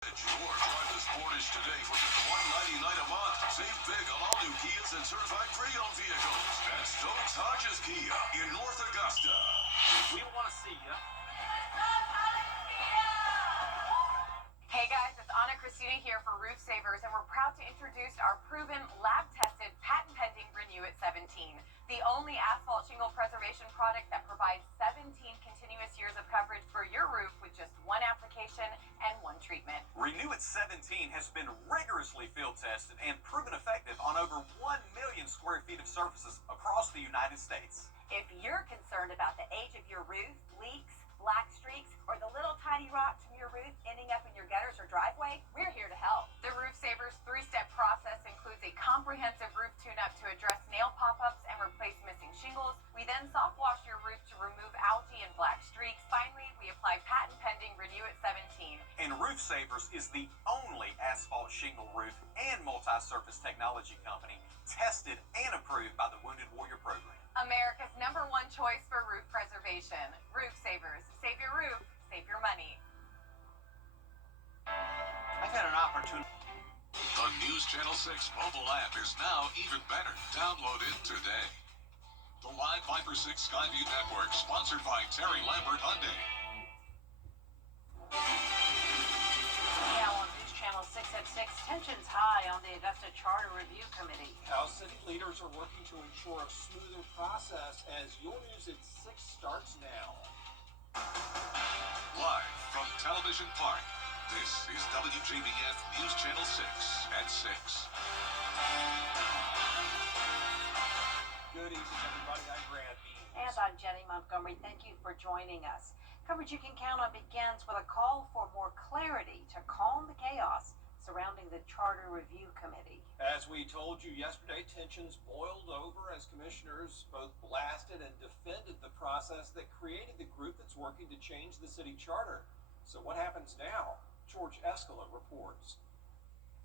Or drive the Sportage today for just $199 a month. Save big on all new Kias and certified pre-owned vehicles at Stokes Hodges Kia in North Augusta. We want to see you. Hey guys, it's Anna Christina here for Roof Savers, and we're proud to introduce our proven, lab-tested, patent-pending Renew at 17, the only asphalt shingle preservation product that provides 17 continuous years of coverage for your roof with just one application and one treatment. Renew at 17 has been rigorously field tested and proven effective on over 1 million square feet of surfaces across the United States. If you're concerned about the age of your roof, leaks, black streaks, or the little tiny rocks from your roof ending up in your gutters or driveway, we're here to help. The Roof Savers 3-step process includes a comprehensive roof tune-up to address nail pop-ups and replace missing shingles. We then soft wash your roof to remove algae and black streaks. Finally, we apply patent-pending Renew at 17. And Roof Savers is the only asphalt shingle roof and multi-surface technology company tested and approved by the Wounded Warrior Program. America's #1 choice for roof preservation. Roof Savers. Save your roof, save your money. I've had an opportunity. The News Channel 6 mobile app is now even better. Download it today. The live Viper 6 Skyview Network, sponsored by Terry Lambert Hyundai. Now on News Channel 6 at 6, tensions high on the Augusta Charter Review Committee. How city leaders are working to ensure a smoother process as Your News at 6 starts now. Live from Television Park, this is WJBF News Channel 6 at 6. Good evening, everybody. I'm Grant Bean. And I'm Jenny Montgomery. Thank you for joining us. Coverage you can count on begins with a call for more clarity to calm the chaos surrounding the Charter Review Committee. As we told you yesterday, tensions boiled over as commissioners both blasted and defended the process that created the group that's working to change the city charter. So what happens now? George Escala reports.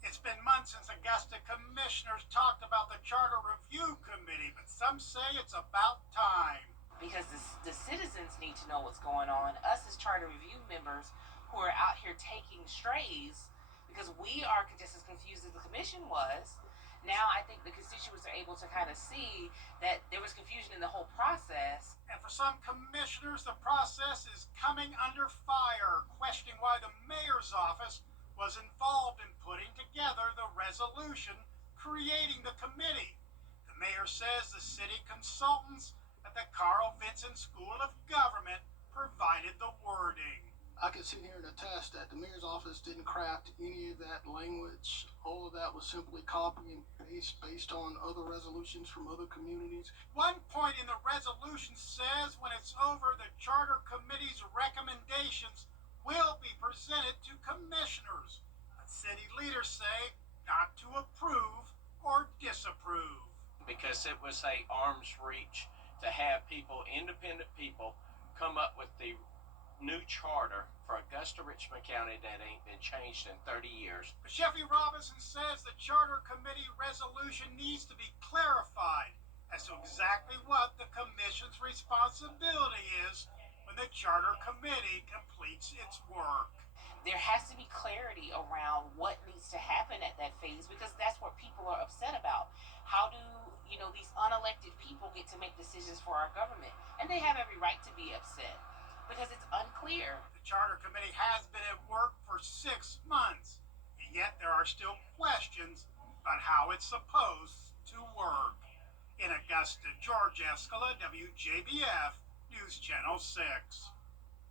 It's been months since Augusta commissioners talked about the Charter Review Committee, but some say it's about time. Because the citizens need to know what's going on. Us as Charter Review members who are out here taking strays, because we are just as confused as the commission was. Now I think the constituents are able to kind of see that there was confusion in the whole process. And for some commissioners, the process is coming under fire, questioning why the mayor's office was involved in putting together the resolution creating the committee. The mayor says the city consultants at the Carl Vinson School of Government provided the wording. I can sit here and attest that the mayor's office didn't craft any of that language. All of that was simply copy and paste based on other resolutions from other communities. One point in the resolution says when it's over, the Charter Committee's recommendations will be presented to commissioners. But city leaders say not to approve or disapprove. Because it was a arm's reach to have people, independent people, come up with the new charter for Augusta Richmond County that ain't been changed in 30 years. But Sheffy Robinson says the Charter Committee resolution needs to be clarified as to exactly what the Commission's responsibility is when the Charter Committee completes its work. There has to be clarity around what needs to happen at that phase, because that's what people are upset about. How do these unelected people get to make decisions for our government? And they have every right to be upset because it's unclear. The Charter Committee has been at work for 6 months, and yet there are still questions about how it's supposed to work. In Augusta, George Escala, WJBF News Channel 6.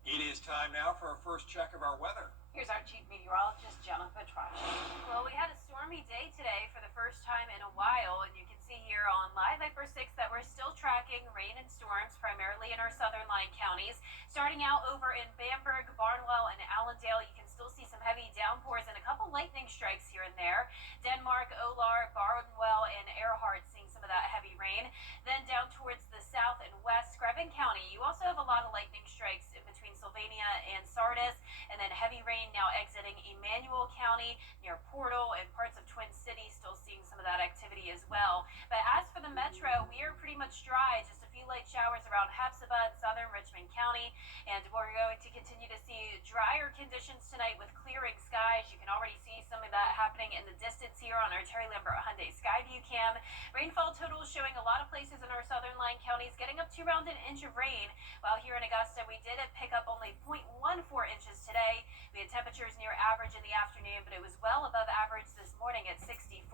It is time now for our first check of our weather. Here's our chief meteorologist, Jenna Petracci. Well, we had a stormy day today for the first time in a while, and you can see here on Live Viper 6 that we're still tracking rain and storms primarily in our southern line counties. Starting out over in Bamberg, Barnwell, and Allendale, you can still see some heavy downpours and a couple lightning strikes here and there. Denmark, Olar, Barnwell, and Earhart seeing some of that heavy rain. Then down towards the south and west, Screven County, you also have a lot of lightning strikes in between Sylvania and Sardis, and then heavy rain now exiting Emmanuel County near Portal and parts of Twin Cities, still seeing some of that activity as well. But as for the metro, we are pretty much dry, just a few few light showers around Hephzibah and southern Richmond County. And we're going to continue to see drier conditions tonight with clearing skies. You can already see some of that happening in the distance here on our Terry Lambert Hyundai Skyview cam. Rainfall totals showing a lot of places in our southern line counties getting up to around an inch of rain. While here in Augusta, we did pick up only 0.14 inches today. We had temperatures near average in the afternoon, but it was well above average this morning at 64.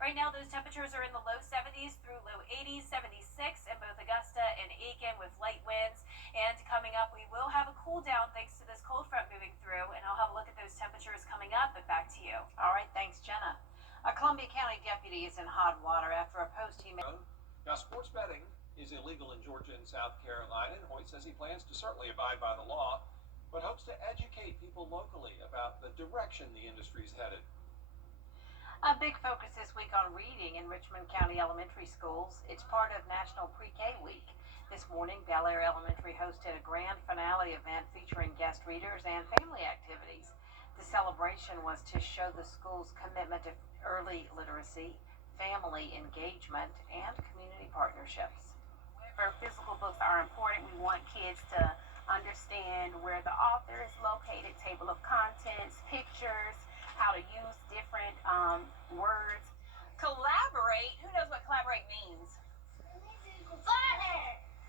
Right now, those temperatures are in the low 70s through low 80s, 76 in both Augusta and Aiken with light winds. And coming up, we will have a cool down thanks to this cold front moving through, and I'll have a look at those temperatures coming up. And back to you. All right, thanks, Jenna. A Columbia County deputy is in hot water after a post he made. Now, sports betting is illegal in Georgia and South Carolina, and Hoyt says he plans to certainly abide by the law, but hopes to educate people locally about the direction the industry is headed. A big focus this week on reading in Richmond County elementary schools. It's part of National Pre-K Week. This morning, Bel Air Elementary hosted a grand finale event featuring guest readers and family activities. The celebration was to show the school's commitment to early literacy, family engagement, and community partnerships. Where physical books are important, we want kids to understand where the author is located, table of contents, pictures, how to use different words. Collaborate? Who knows what collaborate means?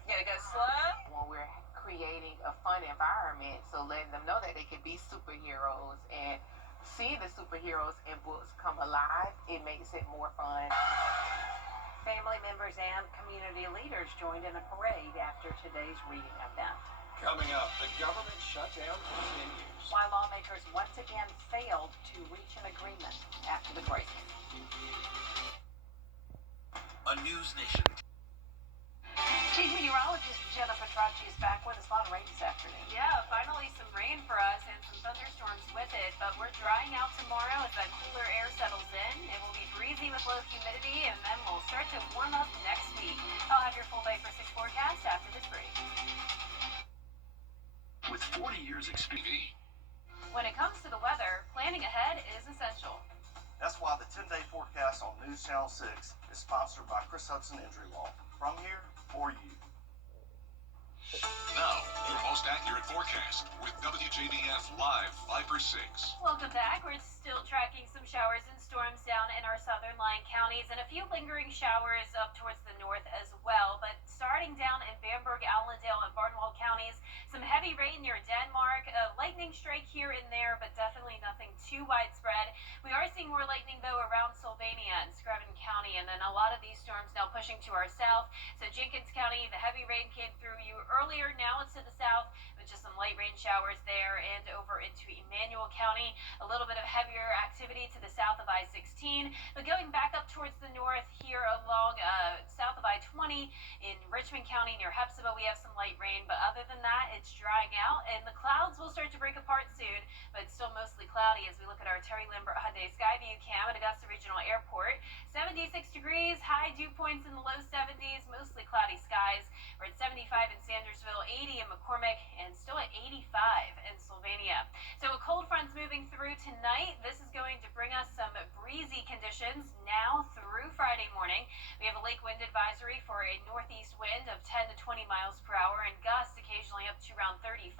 You gotta go slow. When we're creating a fun environment, so letting them know that they can be superheroes and see the superheroes in books come alive, it makes it more fun. Family members and community leaders joined in a parade after today's reading event. Coming up, the government shutdown continues. Why lawmakers once again failed to reach an agreement after the break. A News Nation. Chief meteorologist Jenna Petracci is back with us on rain this afternoon. Yeah, finally some rain for us and some thunderstorms with it, but we're drying out tomorrow as that cooler air settles in. It will be breezy with low humidity, and then we'll start to warm up next week. I'll have your full day for 6 forecast after this break. With 40 years experience. When it comes to the weather, planning ahead is essential. That's why the 10-day forecast on News Channel 6 is sponsored by Chris Hudson Injury Law. From here, for you. Now, your most accurate forecast with WJBF Live Viper 6. Welcome back. We're still tracking some showers and storms down in our southern line counties and a few lingering showers up towards the north as well. But starting down in Bamberg, Allendale, and Barnwell counties, some heavy rain near Denmark, a lightning strike here and there, but definitely nothing too widespread. We are seeing more lightning, though, around Sylvania and Screven County, and then a lot of these storms now pushing to our south. So Jenkins County, the heavy rain came through you earlier. Now it's to the south with just some light rain showers there, and over into Emmanuel County, a little bit of heavier activity to the south of I-16. But going back up towards the north here along south of I-20 in Richmond County near Hephzibah, we have some light rain. But other than that, it's drying out, and the clouds will start to break apart soon, but it's still mostly cloudy as we look at our Terry Lambert Hyundai Skyview cam at Augusta Regional Airport. 76 degrees, high dew points in the low 70s, mostly cloudy skies. We're at 75 in Sandersville, 80 in McCormick, and still at 85 in Sylvania. So a cold front's moving through tonight. This is going to bring us some breezy conditions now through Friday morning. We have a lake wind advisory for a northeast wind of 10 to 20 miles per hour and gusts occasionally up to around 35.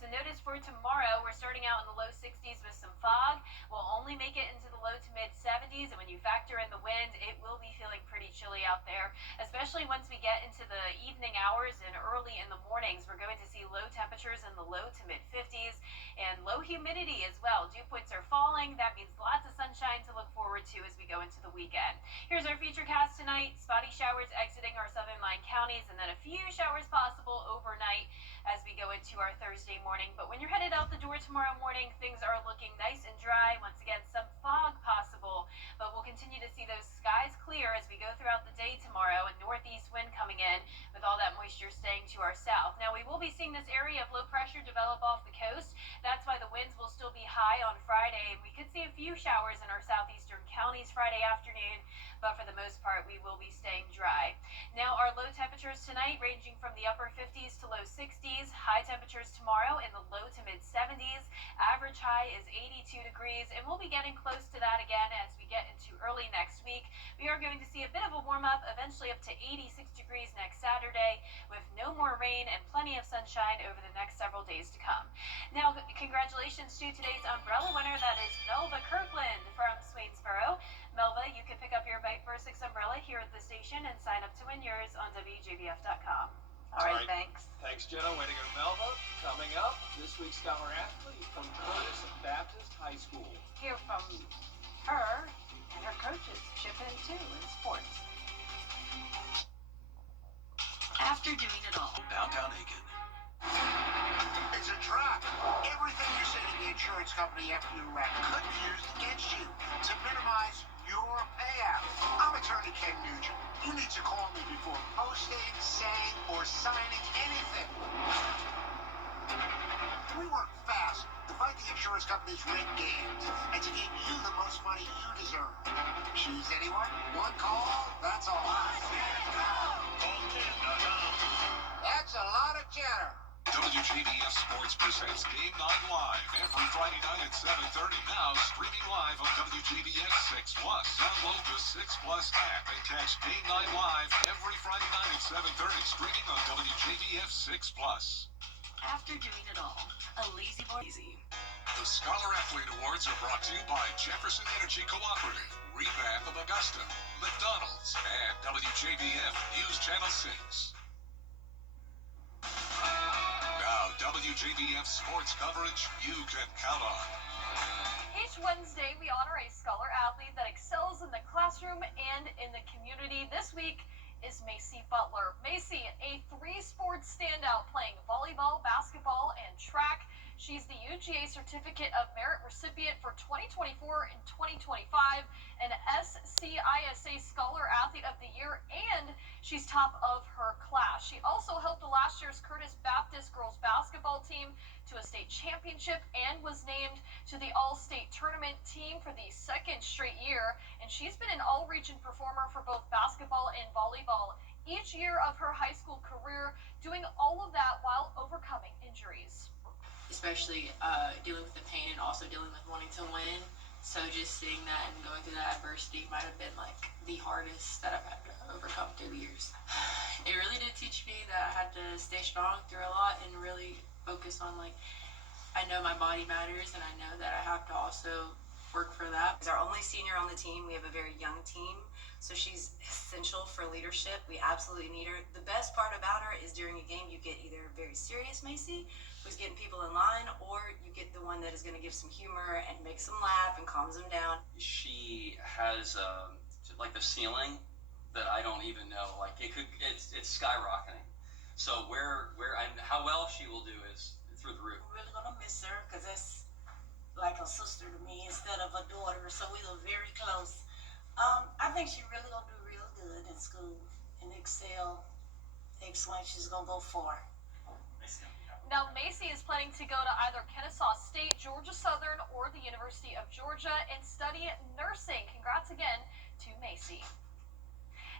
So notice for tomorrow, we're starting out in the low 60s with some fog. We'll only make it into the low to mid 70s, and when you factor in the wind, it will be feeling pretty chilly out there, especially once we get into the evening hours and early in the mornings. We're going to see low temperatures in the low to mid 50s and low humidity as well. Dew points are falling. That means lots of sunshine to look forward to as we go into the weekend. Here's our feature cast tonight. Spotty showers exiting our southern line counties, and then a few showers possible overnight as we go into our Thursday morning. But when you're headed out the door tomorrow morning, things are looking nice and dry. Once again, some fog possible, but we'll continue to see those skies clear as we go throughout the day tomorrow, and northeast wind coming in with all that moisture staying to our south. Now, we will be seeing this area of low pressure develop off the coast. That's why the winds will still be high on Friday, and we could see a few showers in our southeastern counties Friday afternoon, but for the most part, we will be staying dry. Now, our low temperatures tonight ranging from the upper 50s to low 60s. High temperatures tomorrow in the low to mid 70s. Average high is 82 degrees, and we'll be getting close to that again as we get into early next week. We are going to see a bit of a warm up, eventually up to 86 degrees next Saturday, with no more rain and plenty of sunshine over the next several days to come. Now, congratulations to today's umbrella winner. That is Melva Kirkland from Swainsboro. Melva, you can pick up your Bite for 6 umbrella here at the station and sign up to win yours on WJBF.com. All right, thanks. Thanks, Jenna. Way to go, Melva. Coming up, this week's Scholar Athlete from Curtis Baptist High School. Hear from her and her coaches, Chip in too, in sports. After doing it all, downtown Aiken. It's a trap. Everything you say to the insurance company after you wreck could be used against you to minimize your payout. I'm attorney Ken Nugent. You need to call me before posting, saying, or signing anything. We work fast to fight the insurance company's rigged games and to get you the most money you deserve. Choose anyone, one call, that's all. That's a lot of chatter. WJBF Sports presents Game 9 Live every Friday night at 7:30. Now streaming live on WJBF 6 Plus. Download the 6 Plus app and catch Game 9 Live every Friday night at 7:30. Streaming on WJBF 6 Plus. After doing it all, a lazy boy easy. The Scholar Athlete Awards are brought to you by Jefferson Energy Cooperative, Revamp of Augusta, McDonald's, and WJBF News Channel 6. Now, WJBF sports coverage you can count on. Each Wednesday, we honor a scholar athlete that excels in the classroom and in the community. This week is Macy Butler. Macy, a 3-sport standout playing volleyball, basketball, and track. She's the UGA Certificate of Merit recipient for 2024 and 2025, an SCISA Scholar Athlete of the Year, and she's top of her class. She also helped the last year's Curtis Baptist girls basketball team to a state championship and was named to the All-State Tournament team for the 2nd straight year, and she's been an all-region performer for both basketball and volleyball each year of her high school career, doing all of that while overcoming injuries. Especially dealing with the pain and also dealing with wanting to win. So just seeing that and going through that adversity might have been like the hardest that I've had to overcome through the years. It really did teach me that I had to stay strong through a lot and really focus on I know my body matters and I know that I have to also work for that. As our only senior on the team, we have a very young team, so she's essential for leadership. We absolutely need her. The best part about her is during a game you get either a very serious Macy, who's getting people in line, or you get the one that is going to give some humor and makes them laugh and calms them down. She has the ceiling that I don't even know. It's skyrocketing. So where and how well she will do is through the roof. I'm really gonna miss her because that's like a sister to me instead of a daughter. So we were very close. I think she's really gonna do real good in school and excel. Excellent. She's gonna go far. Now, Macy is planning to go to either Kennesaw State, Georgia Southern, or the University of Georgia and study nursing. Congrats again to Macy.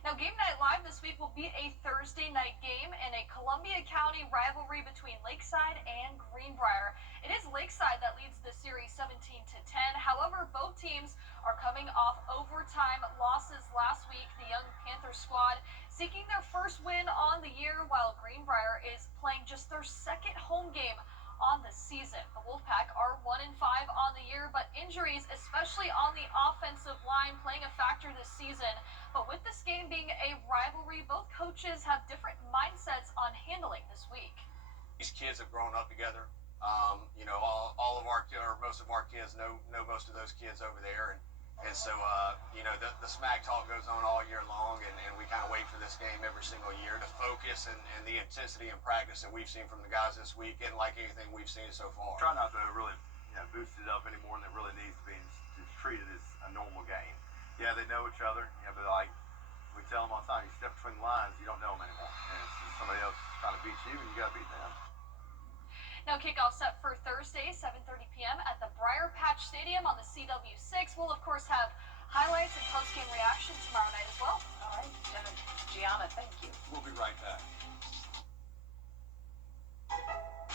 Now, Game Night Live this week will be a Thursday night game in a Columbia County rivalry between Lakeside and Greenbrier. It is Lakeside that leads the series 17-10. However, both teams are coming off overtime losses last week. The Young Panther squad seeking their first win on the year, while Greenbrier is playing just their 2nd home game on the season. The Wolfpack are 1-5 on the year, but injuries, especially on the offensive line, playing a factor this season. But with this game being a rivalry, both coaches have different mindsets on handling this week. These kids have grown up together. All of our, or most of our kids know most of those kids over there, and so the smack talk goes on all year long, and we kind of wait for this game every single year. The focus and the intensity and practice that we've seen from the guys this week isn't like anything we've seen so far. Try not to really boost it up any more than it really needs to be, and just treat it as a normal game. Yeah, they know each other, but we tell them all the time, you step between the lines, you don't know them anymore, and it's just somebody else trying to beat you, and you got to beat them. Now, kickoff set for Thursday, 7:30 p.m. at the Briar Patch Stadium on the CW6. We'll, of course, have highlights and post-game reaction tomorrow night as well. All right, Gianna, thank you. We'll be right back.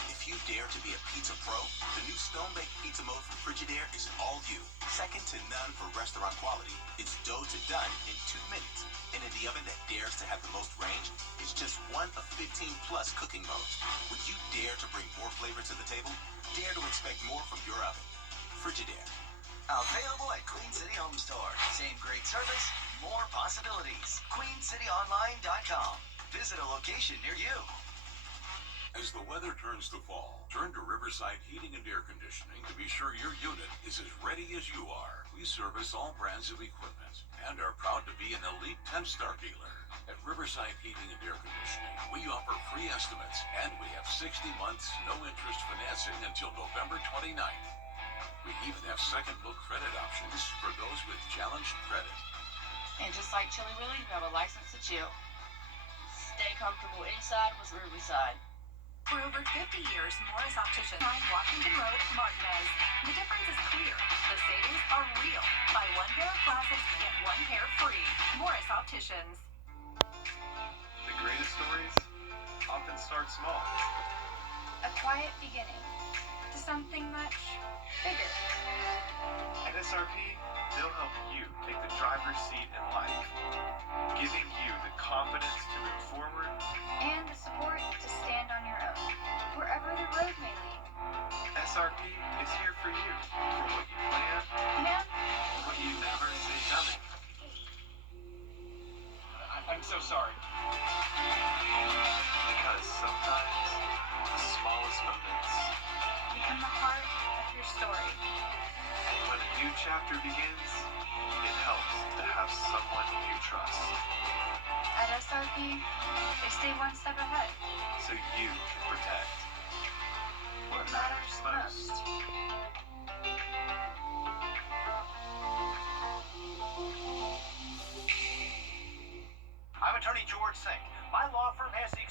If you dare to be a pizza pro, the new Stone Baked Pizza Mode from Frigidaire is all you. Second to none for restaurant quality, it's dough to done in 2 minutes. And in the oven that dares to have the most range, it's just one of 15 plus cooking modes. Would you dare to bring more flavor to the table? Dare to expect more from your oven. Frigidaire. Available at Queen City Home Store. Same great service, more possibilities. QueenCityOnline.com. Visit a location near you. As the weather turns to fall, turn to Riverside Heating and Air Conditioning to be sure your unit is as ready as you are. We service all brands of equipment and are proud to be an elite 10-star dealer. At Riverside Heating and Air Conditioning, we offer free estimates and we have 60 months, no interest financing until November 29th. We even have second look credit options for those with challenged credit. And just like Chili Willy, you have a license to chill. Stay comfortable inside with Riverside. For over 50 years, Morris Opticians on Washington Road, Martinez. The difference is clear. The savings are real. Buy one pair of glasses, get one pair free. Morris Opticians. The greatest stories often start small. A quiet beginning to something much bigger. At SRP, they'll help you take the driver's seat in life, giving you the confidence to move forward And the support to stand on your own, wherever the road may lead. SRP is here for you, for what you plan, And what you never see coming. I'm so sorry. Because sometimes the smallest moments, become the heart of your story. and when a new chapter begins, it helps to have someone you trust, At SRP, they stay one step ahead. so you can protect what matters most. I'm attorney George Sink. My law firm has the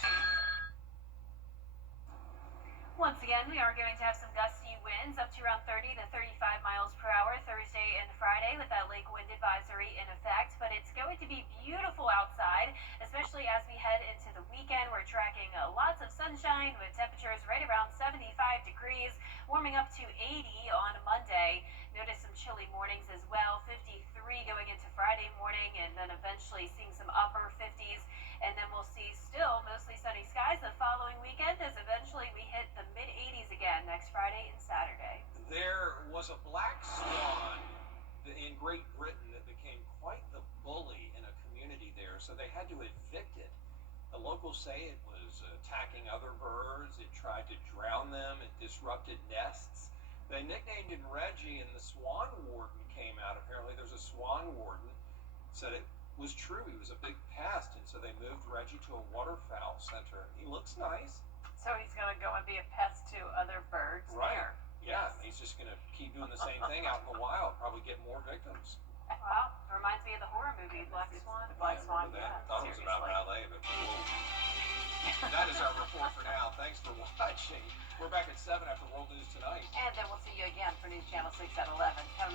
Once again, we are going to have some gusty winds up to around 30 to 35 miles per hour Thursday and Friday with that lake wind advisory in effect. But it's going to be beautiful outside, especially as we head into the weekend. We're tracking lots of sunshine with temperatures right around 75 degrees, warming up to 80 on Monday. Notice some chilly mornings as well, 53 going into Friday morning, and then eventually seeing some upper 50s. And then we'll see still mostly sunny skies the following weekend as eventually we hit the mid-80s again next Friday and Saturday. There was a black swan in Great Britain that became quite the bully in a community there, so they had to evict it. The locals say it was attacking other birds, it tried to drown them, it disrupted nests. They nicknamed him Reggie, and the swan warden came out. Apparently there's a swan warden, said it was true, he was a big pest, and so they moved Reggie to a waterfowl center. He looks nice. So he's going to go and be a pest to other birds Right. there. Yeah, and he's just going to keep doing the same thing out in the wild, probably get more victims. Wow, reminds me of the horror movie Black Swan. Black Swan, Remember that? yeah. Thought it was about ballet, but whoa. That is our report for now. Thanks for watching. We're back at 7 after World News Tonight. And then we'll see you again for News Channel 6 at 11. Have a